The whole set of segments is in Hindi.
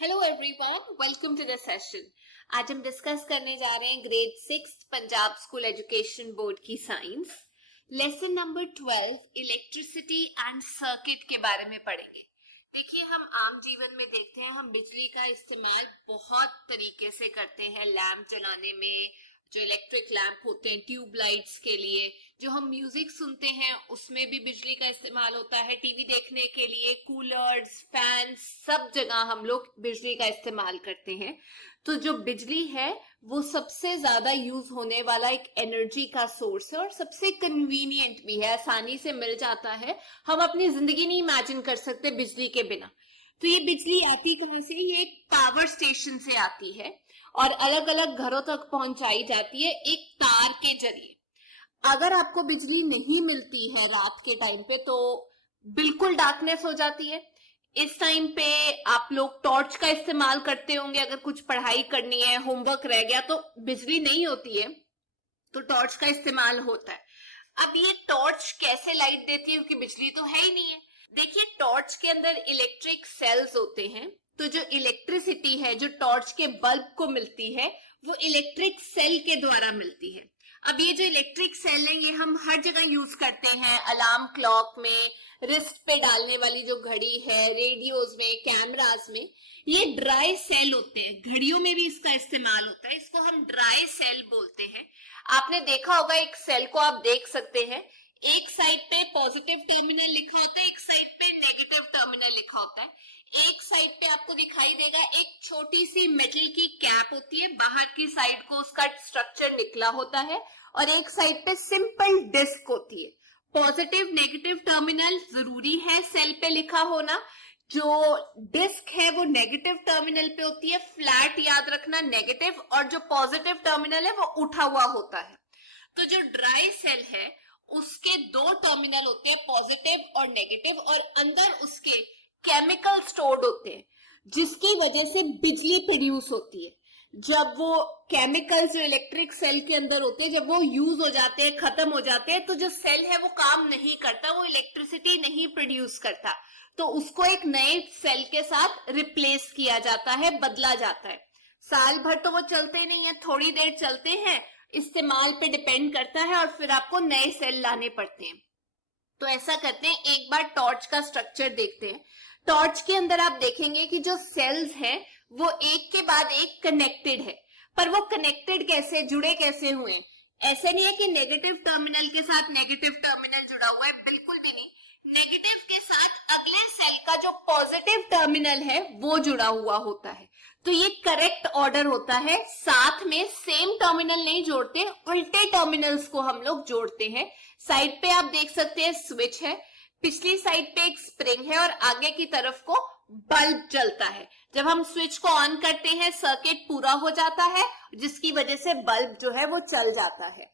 Hello everyone, welcome to the session. आज हम डिस्कस करने जा रहे हैं grade 6 Punjab school education board की science lesson number 12 electricity and circuit के बारे में पढ़ेंगे। देखिए, हम आम जीवन में देखते हैं, हम बिजली का इस्तेमाल बहुत तरीके से करते हैं। लैंप जलाने में, जो इलेक्ट्रिक लैंप होते हैं ट्यूब लाइट्स के लिए, जो हम म्यूजिक सुनते हैं उसमें भी बिजली का इस्तेमाल होता है, टीवी देखने के लिए, कूलर्स, फैंस, सब जगह हम लोग बिजली का इस्तेमाल करते हैं। तो जो बिजली है वो सबसे ज्यादा यूज होने वाला एक एनर्जी का सोर्स है और सबसे कन्वीनियंट भी है, आसानी से मिल जाता है। हम अपनी जिंदगी नहीं इमेजिन कर सकते बिजली के बिना। तो ये बिजली आती कहां से? ये एक पावर स्टेशन से आती है और अलग अलग घरों तक पहुंचाई जाती है एक तार के जरिए। अगर आपको बिजली नहीं मिलती है रात के टाइम पे तो बिल्कुल डार्कनेस हो जाती है। इस टाइम पे आप लोग टॉर्च का इस्तेमाल करते होंगे, अगर कुछ पढ़ाई करनी है, होमवर्क रह गया तो बिजली नहीं होती है तो टॉर्च का इस्तेमाल होता है। अब ये टॉर्च कैसे लाइट देती है, क्योंकि बिजली तो है ही नहीं है। देखिए, टॉर्च के अंदर इलेक्ट्रिक सेल्स होते हैं, तो जो इलेक्ट्रिसिटी है जो टॉर्च के बल्ब को मिलती है वो इलेक्ट्रिक सेल के द्वारा मिलती है। अब ये जो इलेक्ट्रिक सेल है ये हम हर जगह यूज करते हैं, अलार्म क्लॉक में, रिस्ट पे डालने वाली जो घड़ी है, रेडियोज में, कैमरास में। ये ड्राई सेल होते हैं, घड़ियों में भी इसका इस्तेमाल होता है, इसको हम ड्राई सेल बोलते हैं। आपने देखा होगा, एक सेल को आप देख सकते हैं, एक साइड पे पॉजिटिव टर्मिनल लिखा होता है, एक साइड पे नेगेटिव टर्मिनल लिखा होता है। एक साइड पे आपको दिखाई देगा एक छोटी सी मेटल की कैप होती है, बाहर की साइड को उसका स्ट्रक्चर निकला होता है और एक साइड पे सिंपल डिस्क होती है। पॉजिटिव नेगेटिव टर्मिनल जरूरी है सेल पे लिखा होना। जो डिस्क है वो नेगेटिव टर्मिनल पे होती है, फ्लैट याद रखना नेगेटिव, और जो पॉजिटिव टर्मिनल है वो उठा हुआ होता है। तो जो ड्राई सेल है उसके दो टर्मिनल होते हैं, पॉजिटिव और नेगेटिव, और अंदर उसके केमिकल स्टोर्ड होते हैं जिसकी वजह से बिजली प्रोड्यूस होती है। जब वो केमिकल्स जो इलेक्ट्रिक सेल के अंदर होते हैं, जब वो यूज हो जाते हैं, खत्म हो जाते हैं, तो जो सेल है वो काम नहीं करता, वो इलेक्ट्रिसिटी नहीं प्रोड्यूस करता, तो उसको एक नए सेल के साथ रिप्लेस किया जाता है, बदला जाता है। साल भर तो वो चलते नहीं है, थोड़ी देर चलते हैं, इस्तेमाल पे डिपेंड करता है, और फिर आपको नए सेल लाने पड़ते हैं। तो ऐसा करते हैं, एक बार टॉर्च का स्ट्रक्चर देखते हैं। टॉर्च के अंदर आप देखेंगे कि जो सेल्स हैं वो एक के बाद एक कनेक्टेड है, पर वो कनेक्टेड कैसे, जुड़े कैसे हुए हैं? ऐसे नहीं है कि नेगेटिव टर्मिनल के साथ नेगेटिव टर्मिनल जुड़ा हुआ है, बिल्कुल भी नहीं। नेगेटिव के साथ अगले सेल का जो पॉजिटिव टर्मिनल है वो जुड़ा हुआ होता है। तो ये करेक्ट ऑर्डर होता है। साथ में सेम टर्मिनल नहीं जोड़ते, उल्टे टर्मिनल्स को हम लोग जोड़ते हैं। साइड पे आप देख सकते हैं स्विच है, पिछली साइड पे एक स्प्रिंग है और आगे की तरफ को बल्ब जलता है। जब हम स्विच को ऑन करते हैं सर्किट पूरा हो जाता है, जिसकी वजह से बल्ब जो है वो चल जाता है।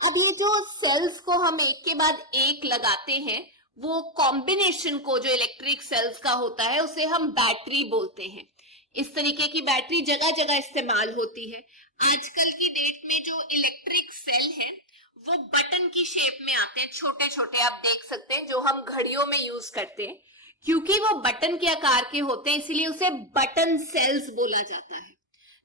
अब ये जो सेल्स को हम एक के बाद एक लगाते हैं, वो कॉम्बिनेशन को जो इलेक्ट्रिक सेल्स का होता है उसे हम बैटरी बोलते हैं। इस तरीके की बैटरी जगह जगह इस्तेमाल होती है। आजकल की डेट में जो इलेक्ट्रिक सेल है वो बटन की शेप में आते हैं, छोटे छोटे, आप देख सकते हैं, जो हम घड़ियों में यूज करते हैं। क्योंकि वो बटन के आकार के होते हैं इसलिए उसे बटन सेल्स बोला जाता है।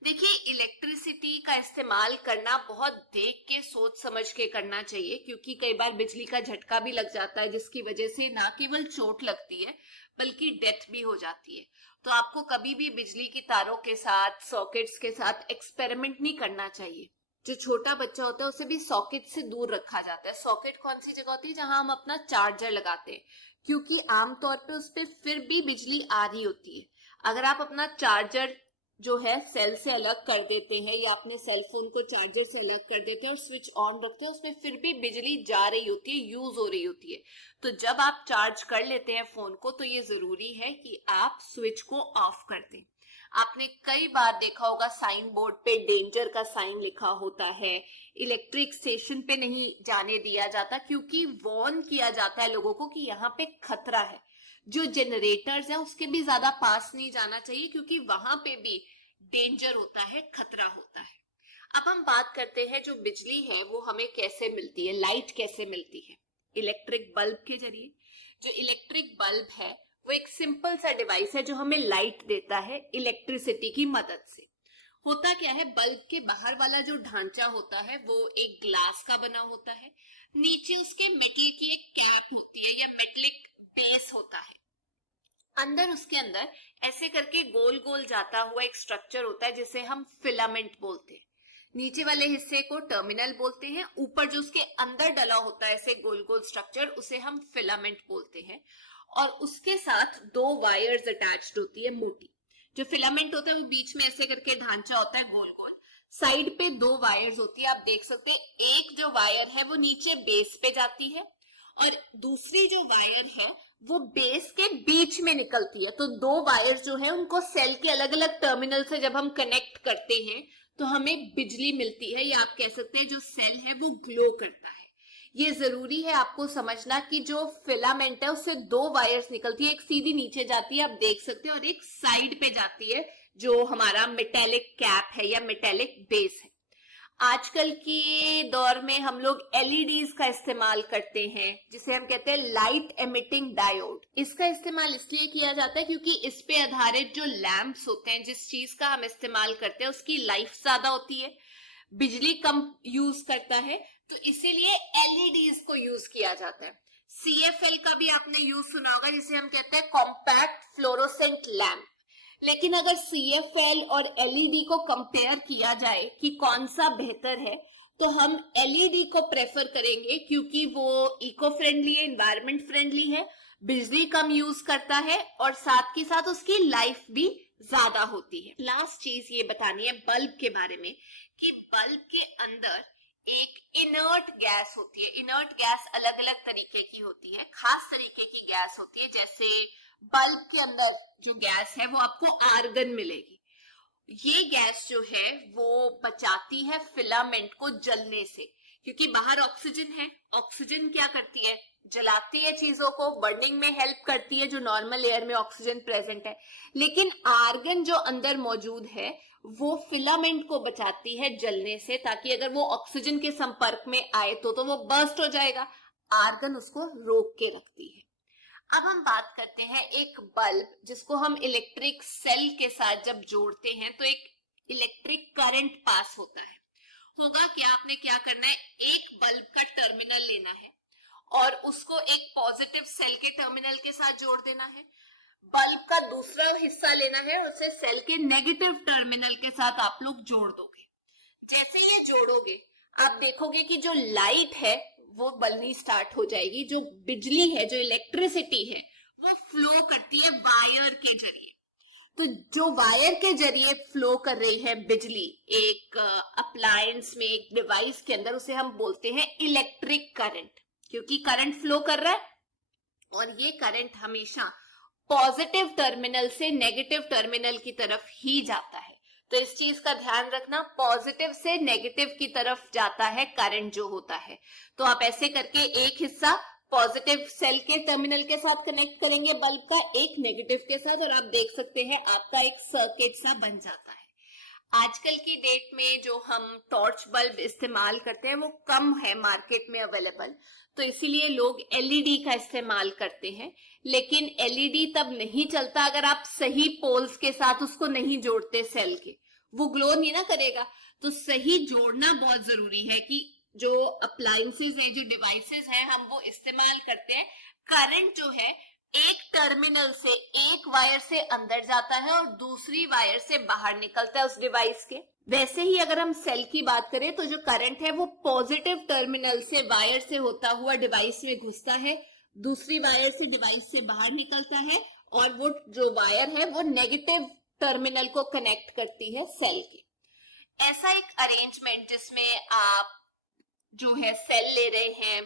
देखिए, इलेक्ट्रिसिटी का इस्तेमाल करना बहुत देख के, सोच समझ के करना चाहिए, क्योंकि कई बार बिजली का झटका भी लग जाता है जिसकी वजह से ना केवल चोट लगती है बल्कि डेथ भी हो जाती है। तो आपको कभी भी बिजली की तारों के साथ, सॉकेट्स के साथ एक्सपेरिमेंट नहीं करना चाहिए। जो छोटा बच्चा होता है उसे भी सॉकेट से दूर रखा जाता है। सॉकेट कौन सी जगह होती है? जहां हम अपना चार्जर लगाते हैं, क्योंकि आमतौर पे उस पर फिर भी बिजली आ रही होती है। अगर आप अपना चार्जर जो है सेल से अलग कर देते हैं या अपने सेल फोन को चार्जर से अलग कर देते हैं और स्विच ऑन रखते हैं, उसमें फिर भी बिजली जा रही होती है, यूज हो रही होती है। तो जब आप चार्ज कर लेते हैं फोन को तो ये जरूरी है कि आप स्विच को ऑफ कर दें। आपने कई बार देखा होगा साइन बोर्ड पे डेंजर का साइन लिखा होता है, इलेक्ट्रिक स्टेशन पे नहीं जाने दिया जाता, क्योंकि वार्न किया जाता है लोगों को कि यहाँ पे खतरा है। जो जनरेटर्स है उसके भी ज्यादा पास नहीं जाना चाहिए, क्योंकि वहां पे भी डेंजर होता है, खतरा होता है। अब हम बात करते हैं जो बिजली है वो हमें कैसे मिलती है, लाइट कैसे मिलती है? इलेक्ट्रिक बल्ब के जरिए। जो इलेक्ट्रिक बल्ब है वो एक सिंपल सा डिवाइस है जो हमें लाइट देता है इलेक्ट्रिसिटी की मदद से। होता क्या है, बल्ब के बाहर वाला जो ढांचा होता है वो एक ग्लास का बना होता है, नीचे उसके मेटल की एक कैप होती है या मेटलिक बेस होता है, अंदर उसके अंदर ऐसे करके गोल गोल जाता हुआ एक स्ट्रक्चर होता है जिसे हम फिलामेंट बोलते हैं। नीचे वाले हिस्से को टर्मिनल बोलते हैं, ऊपर जो उसके अंदर डला होता है ऐसे गोल गोल स्ट्रक्चर उसे हम फिलामेंट बोलते हैं। और उसके साथ दो वायर्स अटैच्ड होती है मोटी। जो फिलामेंट होता है वो बीच में ऐसे करके ढांचा होता है गोल गोल, साइड पे दो वायर्स होती है, आप देख सकते हैं। एक जो वायर है वो नीचे बेस पे जाती है और दूसरी जो वायर है वो बेस के बीच में निकलती है। तो दो वायर जो है उनको सेल के अलग अलग टर्मिनल से जब हम कनेक्ट करते हैं तो हमें बिजली मिलती है, या आप कह सकते हैं जो सेल है वो ग्लो करता है। ये जरूरी है आपको समझना कि जो फिलामेंट है उससे दो वायर्स निकलती है, एक सीधी नीचे जाती है आप देख सकते हैं और एक साइड पे जाती है जो हमारा मेटेलिक कैप है या मेटेलिक बेस है। आजकल के दौर में हम लोग एलईडीज का इस्तेमाल करते हैं जिसे हम कहते हैं लाइट एमिटिंग डायोड। इसका इस्तेमाल इसलिए किया जाता है क्योंकि इस पे आधारित जो लैंप्स होते हैं, जिस चीज का हम इस्तेमाल करते हैं उसकी लाइफ ज्यादा होती है, बिजली कम यूज करता है, तो इसीलिए एलईडीज को यूज किया जाता है। सीएफएल का भी आपने यूज सुना होगा जिसे हम कहते हैं कॉम्पैक्ट फ्लोरोसेंट लैंप। लेकिन अगर सीएफएल और एलईडी को कंपेयर किया जाए कि कौन सा बेहतर है, तो हम एलईडी को प्रेफर करेंगे क्योंकि वो इको फ्रेंडली है, एनवायरमेंट फ्रेंडली है, बिजली कम यूज करता है और साथ के साथ उसकी लाइफ भी ज्यादा होती है। लास्ट चीज ये बतानी है बल्ब के बारे में कि बल्ब के अंदर एक इनर्ट गैस होती है। इनर्ट गैस अलग अलग तरीके की होती है, खास तरीके की गैस होती है। जैसे बल्ब के अंदर जो गैस है वो आपको आर्गन मिलेगी। ये गैस जो है वो बचाती है फिलामेंट को जलने से, क्योंकि बाहर ऑक्सीजन है। ऑक्सीजन क्या करती है, जलाती है चीजों को, बर्निंग में हेल्प करती है जो नॉर्मल एयर में ऑक्सीजन प्रेजेंट है। लेकिन आर्गन जो अंदर मौजूद है वो फिलामेंट को बचाती है जलने से, ताकि अगर वो ऑक्सीजन के संपर्क में आए तो वो बर्स्ट हो जाएगा। आर्गन उसको रोक के रखती है। अब हम बात करते हैं एक बल्ब जिसको हम इलेक्ट्रिक सेल के साथ जब जोड़ते हैं तो एक इलेक्ट्रिक करंट पास होता है। होगा क्या, आपने क्या करना है, एक बल्ब का टर्मिनल लेना है और उसको एक पॉजिटिव सेल के टर्मिनल के साथ जोड़ देना है। बल्ब का दूसरा हिस्सा लेना है, उसे सेल के नेगेटिव टर्मिनल के साथ आप लोग जोड़ दोगे। जैसे ये जोड़ोगे आप देखोगे कि जो लाइट है वो बननी स्टार्ट हो जाएगी। जो बिजली है, जो इलेक्ट्रिसिटी है, वो फ्लो करती है वायर के जरिए। तो जो वायर के जरिए फ्लो कर रही है बिजली एक अप्लायंस में, एक डिवाइस के अंदर, उसे हम बोलते हैं इलेक्ट्रिक करंट, क्योंकि करंट फ्लो कर रहा है और ये करंट हमेशा पॉजिटिव टर्मिनल से नेगेटिव टर्मिनल की तरफ ही जाता है। तो इस चीज का ध्यान रखना, पॉजिटिव से नेगेटिव की तरफ जाता है करंट जो होता है। तो आप ऐसे करके एक हिस्सा पॉजिटिव सेल के टर्मिनल के साथ कनेक्ट करेंगे बल्ब का, एक नेगेटिव के साथ, और आप देख सकते हैं आपका एक सर्किट सा बन जाता है। आजकल की डेट में जो हम टॉर्च बल्ब इस्तेमाल करते हैं वो कम है मार्केट में अवेलेबल, तो इसीलिए लोग एलईडी का इस्तेमाल करते हैं। लेकिन एलईडी तब नहीं चलता अगर आप सही पोल्स के साथ उसको नहीं जोड़ते सेल के, वो ग्लो नहीं ना करेगा। तो सही जोड़ना बहुत जरूरी है कि जो अप्लायंसेस हैं, जो डिवाइसेस हैं, हम वो इस्तेमाल करते हैं। करंट जो है एक टर्मिनल से, एक वायर से अंदर जाता है और दूसरी वायर से बाहर निकलता है उस डिवाइस के। वैसे ही अगर हम सेल की बात करें तो जो करंट है वो पॉजिटिव टर्मिनल से, वायर से होता हुआ डिवाइस में घुसता है, दूसरी वायर से डिवाइस से बाहर निकलता है, और वो जो वायर है वो नेगेटिव टर्मिनल को कनेक्ट करती है सेल के। ऐसा एक अरेंजमेंट जिसमें आप जो है सेल ले रहे हैं,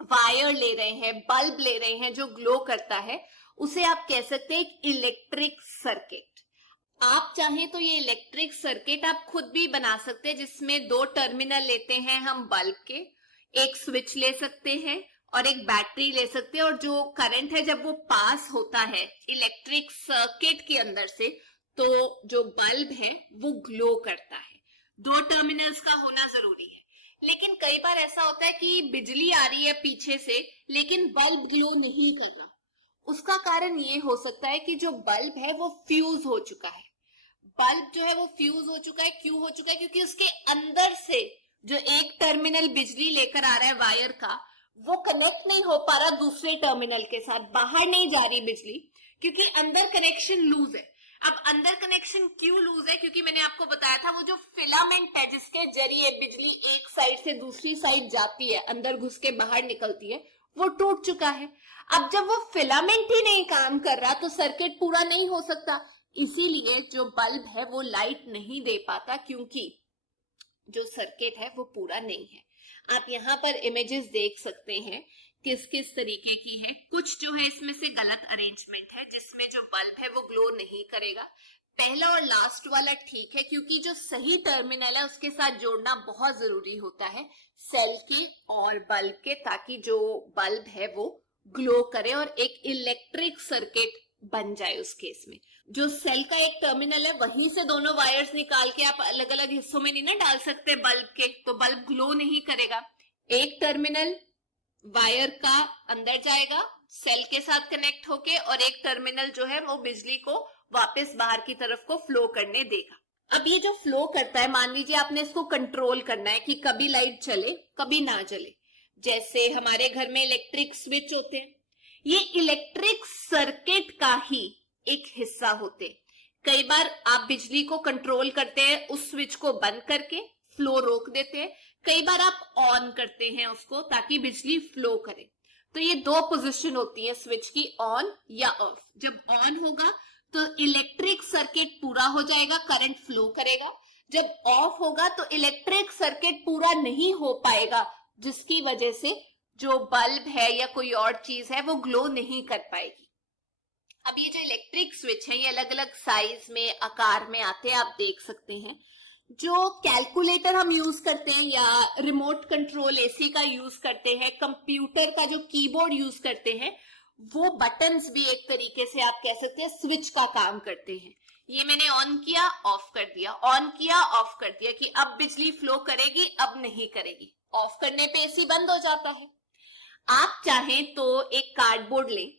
वायर ले रहे हैं, बल्ब ले रहे हैं जो ग्लो करता है, उसे आप कह सकते हैं एक इलेक्ट्रिक सर्किट। आप चाहें तो ये इलेक्ट्रिक सर्किट आप खुद भी बना सकते हैं, जिसमें दो टर्मिनल लेते हैं हम बल्ब के, एक स्विच ले सकते हैं और एक बैटरी ले सकते हैं, और जो करंट है जब वो पास होता है इलेक्ट्रिक सर्किट के अंदर से, तो जो बल्ब है वो ग्लो करता है। दो टर्मिनल्स का होना जरूरी है। लेकिन कई बार ऐसा होता है कि बिजली आ रही है पीछे से लेकिन बल्ब ग्लो नहीं कर रहा, उसका कारण ये हो सकता है कि जो बल्ब है वो फ्यूज हो चुका है। बल्ब जो है वो फ्यूज हो चुका है, क्यों हो चुका है? क्योंकि उसके अंदर से जो एक टर्मिनल बिजली लेकर आ रहा है वायर का, वो कनेक्ट नहीं हो पा रहा दूसरे टर्मिनल के साथ, बाहर नहीं जा रही बिजली, क्योंकि अंदर कनेक्शन लूज है। अब अंदर कनेक्शन क्यों लूज है? क्योंकि मैंने आपको बताया था वो जो फिलामेंट है जिसके जरिए बिजली एक साइड से दूसरी साइड जाती है, अंदर घुस के बाहर निकलती है, वो टूट चुका है। अब जब वो फिलामेंट ही नहीं काम कर रहा तो सर्किट पूरा नहीं हो सकता, इसीलिए जो बल्ब है वो लाइट नहीं दे पाता, क्योंकि जो सर्किट है वो पूरा नहीं है। आप यहाँ पर इमेजेस देख सकते हैं किस किस तरीके की है। कुछ जो है इसमें से गलत अरेंजमेंट है जिसमें जो बल्ब है वो ग्लो नहीं करेगा। पहला और लास्ट वाला ठीक है, क्योंकि जो सही टर्मिनल है उसके साथ जोड़ना बहुत जरूरी होता है सेल के और बल्ब के, ताकि जो बल्ब है वो ग्लो करे और एक इलेक्ट्रिक सर्किट बन जाए। उस केस में जो सेल का एक टर्मिनल है वहीं से दोनों वायर्स निकाल के आप अलग अलग हिस्सों में नहीं ना डाल सकते बल्ब के, तो बल्ब ग्लो नहीं करेगा। एक टर्मिनल वायर का अंदर जाएगा सेल के साथ कनेक्ट होके, और एक टर्मिनल जो है वो बिजली को वापस बाहर की तरफ को फ्लो करने देगा। अब ये जो फ्लो करता है, मान लीजिए आपने इसको कंट्रोल करना है कि कभी लाइट चले कभी ना चले। जैसे हमारे घर में इलेक्ट्रिक स्विच होते हैं, ये इलेक्ट्रिक सर्किट का ही एक हिस्सा होते। कई बार आप बिजली को कंट्रोल करते हैं उस स्विच को बंद करके, फ्लो रोक देते हैं। कई बार आप ऑन करते हैं उसको ताकि बिजली फ्लो करे। तो ये दो पोजीशन होती है स्विच की, ऑन या ऑफ। जब ऑन होगा तो इलेक्ट्रिक सर्किट पूरा हो जाएगा, करंट फ्लो करेगा। जब ऑफ होगा तो इलेक्ट्रिक सर्किट पूरा नहीं हो पाएगा, जिसकी वजह से जो बल्ब है या कोई और चीज है वो ग्लो नहीं कर पाएगी। अब ये जो इलेक्ट्रिक स्विच है ये अलग अलग साइज में, आकार में आते हैं, आप देख सकते हैं। जो कैलकुलेटर हम यूज करते हैं या रिमोट कंट्रोल एसी का यूज करते हैं, कंप्यूटर का जो कीबोर्ड यूज करते हैं, वो बटन्स भी एक तरीके से आप कह सकते हैं स्विच का काम करते हैं। ये मैंने ऑन किया ऑफ कर दिया, ऑन किया ऑफ कर दिया, कि अब बिजली फ्लो करेगी अब नहीं करेगी। ऑफ करने पे एसी बंद हो जाता है। आप चाहें तो एक कार्डबोर्ड लें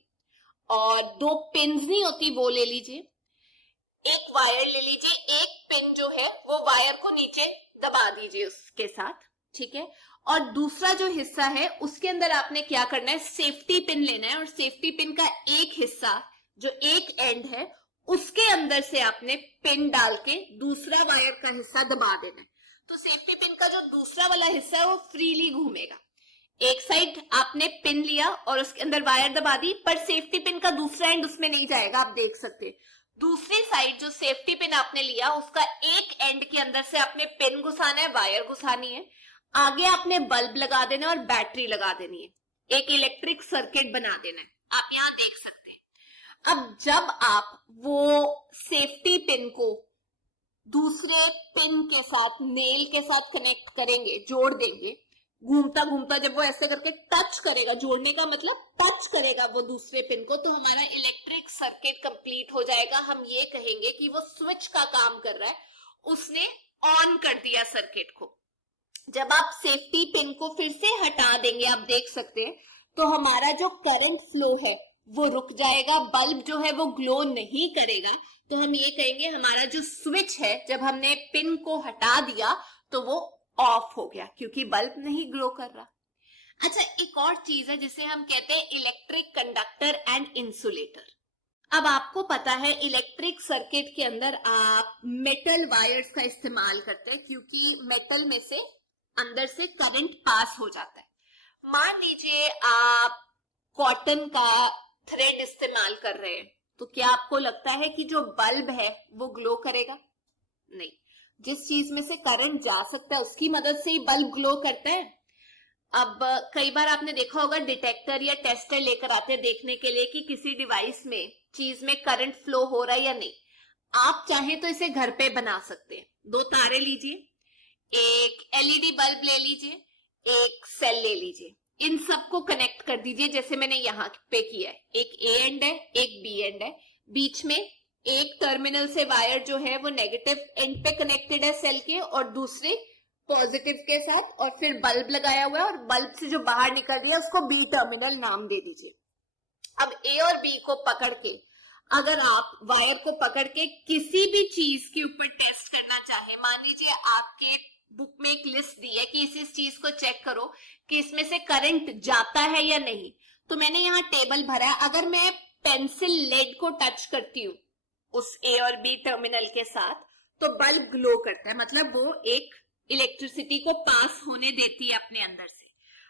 और दो पिन्स नहीं होती वो ले लीजिए, एक वायर ले लीजिए, एक पिन जो है वो वायर को नीचे दबा दीजिए उसके साथ, ठीक है। और दूसरा जो हिस्सा है उसके अंदर आपने क्या करना है, सेफ्टी पिन लेना है, और सेफ्टी पिन का एक हिस्सा जो एक एंड है उसके अंदर से आपने पिन डाल के दूसरा वायर का हिस्सा दबा देना है। तो सेफ्टी पिन का जो दूसरा वाला हिस्सा है वो फ्रीली घूमेगा। एक साइड आपने पिन लिया और उसके अंदर वायर दबा दी, पर सेफ्टी पिन का दूसरा एंड उसमें नहीं जाएगा, आप देख सकते हैं। दूसरी साइड जो सेफ्टी पिन आपने लिया उसका एक एंड के अंदर से आपने पिन घुसाना है, वायर घुसानी है, आगे आपने बल्ब लगा देना और बैटरी लगा देनी है, एक इलेक्ट्रिक सर्किट बना देना है। आप यहाँ देख सकते हैं। अब जब आप वो सेफ्टी पिन को दूसरे पिन के साथ, नेल के साथ कनेक्ट करेंगे, जोड़ देंगे, घूमता घूमता जब वो ऐसे करके टच करेगा, जोड़ने का मतलब टच करेगा वो दूसरे पिन को, तो हमारा इलेक्ट्रिक सर्किट कंप्लीट हो जाएगा। हम ये कहेंगे कि वो स्विच का काम कर रहा है, उसने ऑन कर दिया सर्किट को। जब आप सेफ्टी पिन को फिर से हटा देंगे, आप देख सकते हैं, तो हमारा जो करंट फ्लो है वो रुक जाएगा, बल्ब जो है वो ग्लो नहीं करेगा। तो हम ये कहेंगे हमारा जो स्विच है, जब हमने पिन को हटा दिया तो वो ऑफ हो गया, क्योंकि बल्ब नहीं ग्लो कर रहा। अच्छा, एक और चीज है जिसे हम कहते हैं इलेक्ट्रिक कंडक्टर एंड इंसुलेटर। अब आपको पता है इलेक्ट्रिक सर्किट के अंदर आप मेटल वायर्स का इस्तेमाल करते हैं, क्योंकि मेटल में से अंदर से करंट पास हो जाता है। मान लीजिए आप कॉटन का थ्रेड इस्तेमाल कर रहे हैं, तो क्या आपको लगता है कि जो बल्ब है वो ग्लो करेगा? नहीं। जिस चीज में से करंट जा सकता है उसकी मदद से ही बल्ब ग्लो करता है। अब कई बार आपने देखा होगा डिटेक्टर या टेस्टर लेकर आते हैं देखने के लिए कि किसी डिवाइस में, चीज में करंट फ्लो हो रहा है या नहीं। आप चाहें तो इसे घर पे बना सकते हैं। दो तारे लीजिए, एक एलईडी बल्ब ले लीजिए, एक सेल ले लीजिए, इन सबको कनेक्ट कर दीजिए जैसे मैंने यहाँ पे किया है। एक ए एंड है, एक बी एंड है, बीच में एक टर्मिनल से वायर जो है वो नेगेटिव एंड पे कनेक्टेड है सेल के, और दूसरे पॉजिटिव के साथ, और फिर बल्ब लगाया हुआ है, और बल्ब से जो बाहर निकल रही है उसको बी टर्मिनल नाम दे दीजिए। अब ए और बी को पकड़ के अगर आप वायर को पकड़ के किसी भी चीज के ऊपर टेस्ट करना चाहे, मान लीजिए आपके बुक में एक लिस्ट दी है कि इस चीज को चेक करो कि इसमें से करंट जाता है या नहीं, तो मैंने यहाँ टेबल भरा है। अगर मैं पेंसिल लेड को टच करती हूँ उस ए और बी टर्मिनल के साथ, तो बल्ब ग्लो करता है, मतलब वो एक इलेक्ट्रिसिटी को पास होने देती है अपने अंदर से।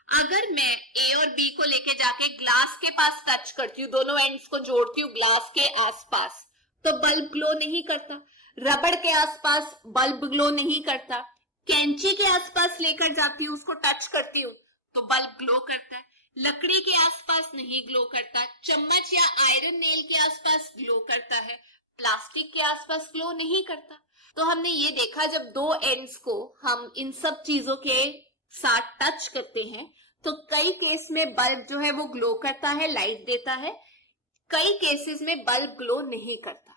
अगर मैं ए और बी को लेके जाके ग्लास के पास टच करती हूँ, दोनों एंड्स को जोड़ती हूँ ग्लास के आसपास, तो बल्ब ग्लो नहीं करता। रबड़ के आसपास बल्ब ग्लो नहीं करता। कैंची के आसपास लेकर जाती हूँ, उसको टच करती हूँ, तो बल्ब ग्लो करता है। लकड़ी के आसपास नहीं ग्लो करता। चम्मच या आयरन नेल के आसपास ग्लो करता है, प्लास्टिक के आसपास ग्लो नहीं करता। तो हमने ये देखा, जब दो एंड्स को हम इन सब चीजों के साथ टच करते हैं तो कई केस में बल्ब जो है वो ग्लो करता है, लाइट देता है, कई केसेस में बल्ब ग्लो नहीं करता।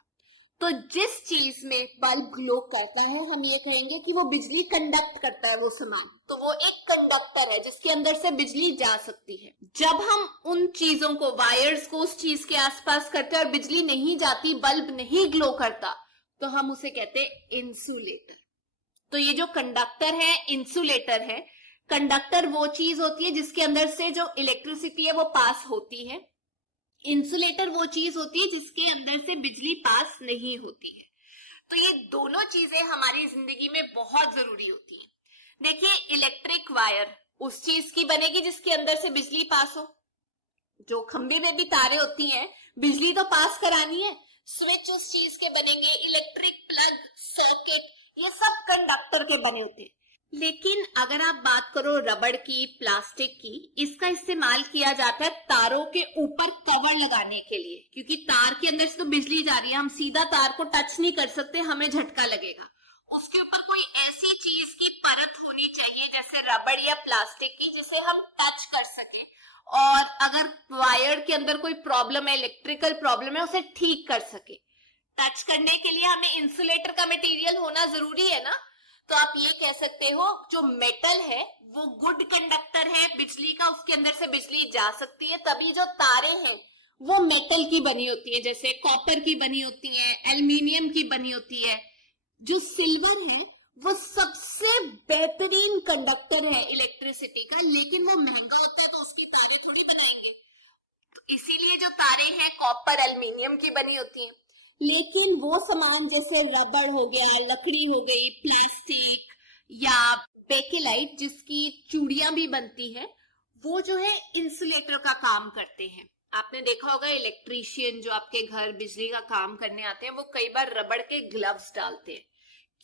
तो जिस चीज में बल्ब ग्लो करता है हम ये कहेंगे कि वो बिजली कंडक्ट करता है वो सामान, तो वो एक कंडक्टर है जिसके अंदर से बिजली जा सकती है। जब हम उन चीजों को, वायर्स को उस चीज के आसपास करते हैं और बिजली नहीं जाती, बल्ब नहीं ग्लो करता, तो हम उसे कहते हैं इंसुलेटर। तो ये जो कंडक्टर है, इंसुलेटर है। कंडक्टर वो चीज होती है जिसके अंदर से जो इलेक्ट्रिसिटी है वो पास होती है। इंसुलेटर वो चीज होती है जिसके अंदर से बिजली पास नहीं होती है। तो ये दोनों चीजें हमारी जिंदगी में बहुत जरूरी होती है। देखिए, इलेक्ट्रिक वायर उस चीज की बनेगी जिसके अंदर से बिजली पास हो। जो खंबे में भी तारें होती हैं, बिजली तो पास करानी है। स्विच उस चीज के बनेंगे, इलेक्ट्रिक प्लग, सॉकेट, ये सब कंडक्टर के बने होते हैं। लेकिन अगर आप बात करो रबड़ की, प्लास्टिक की, इसका इस्तेमाल किया जाता है तारों के ऊपर कवर लगाने के लिए, क्योंकि तार के अंदर से तो बिजली जा रही है, हम सीधा तार को टच नहीं कर सकते, हमें झटका लगेगा। उसके ऊपर कोई ऐसी चीज की परत होनी चाहिए जैसे रबड़ या प्लास्टिक की, जिसे हम टच कर सके, और अगर वायर के अंदर कोई प्रॉब्लम है, इलेक्ट्रिकल प्रॉब्लम है, उसे ठीक कर सके। टच करने के लिए हमें इंसुलेटर का मटेरियल होना जरूरी है ना। तो आप ये कह सकते हो जो मेटल है वो गुड कंडक्टर है बिजली का, उसके अंदर से बिजली जा सकती है। तभी जो तारे हैं वो मेटल की बनी होती है, जैसे कॉपर की बनी होती है, एल्यूमिनियम की बनी होती है। जो सिल्वर है वो सबसे बेहतरीन कंडक्टर है इलेक्ट्रिसिटी का, लेकिन वो महंगा होता है तो उसकी तारे थोड़ी बनाएंगे। तो इसीलिए जो तारे हैं कॉपर, एल्यूमिनियम की बनी होती हैं। लेकिन वो सामान जैसे रबड़ हो गया, लकड़ी हो गई, प्लास्टिक या बेकेलाइट जिसकी चूड़ियां भी बनती है, वो जो है इंसुलेटर का काम करते हैं। आपने देखा होगा इलेक्ट्रीशियन जो आपके घर बिजली का काम करने आते हैं, वो कई बार रबड़ के ग्लव्स डालते हैं,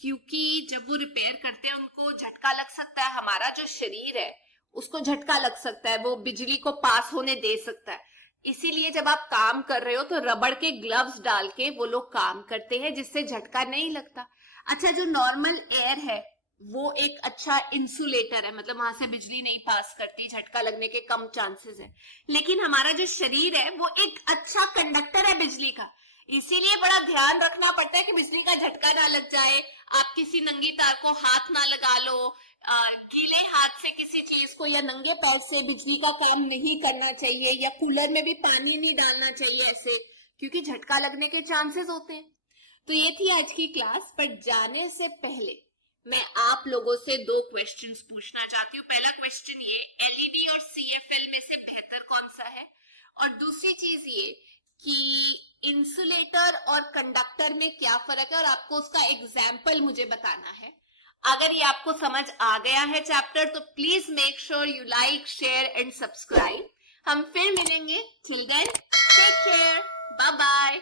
क्योंकि जब वो रिपेयर करते हैं उनको झटका लग सकता है। हमारा जो शरीर है उसको झटका लग सकता है, वो बिजली को पास होने दे सकता है। इसीलिए जब आप काम कर रहे हो तो रबड़ के ग्लव्स डाल के वो लोग काम करते हैं, जिससे झटका नहीं लगता। अच्छा, जो नॉर्मल एयर है वो एक अच्छा इंसुलेटर है, मतलब वहां से बिजली नहीं पास करती, झटका लगने के कम चांसेस है। लेकिन हमारा जो शरीर है वो एक अच्छा कंडक्टर है बिजली का, इसीलिए बड़ा ध्यान रखना पड़ता है कि बिजली का झटका ना लग जाए। आप किसी नंगी तार को हाथ ना लगा लो, गीले हाथ से किसी चीज को या नंगे पैर से बिजली का काम नहीं करना चाहिए, या कूलर में भी पानी नहीं डालना चाहिए ऐसे, क्योंकि झटका लगने के चांसेस होते हैं। तो ये थी आज की क्लास, पर जाने से पहले मैं आप लोगों से 2 क्वेश्चंस पूछना चाहती हूँ। पहला क्वेश्चन ये, एलईडी और सीएफएल में से बेहतर कौन सा है? और दूसरी चीज ये कि इंसुलेटर और कंडक्टर में क्या फर्क है, और आपको उसका एग्जाम्पल मुझे बताना है। अगर ये आपको समझ आ गया है चैप्टर, तो please make sure you like, share and subscribe. हम फिर मिलेंगे। Till then take care, bye bye.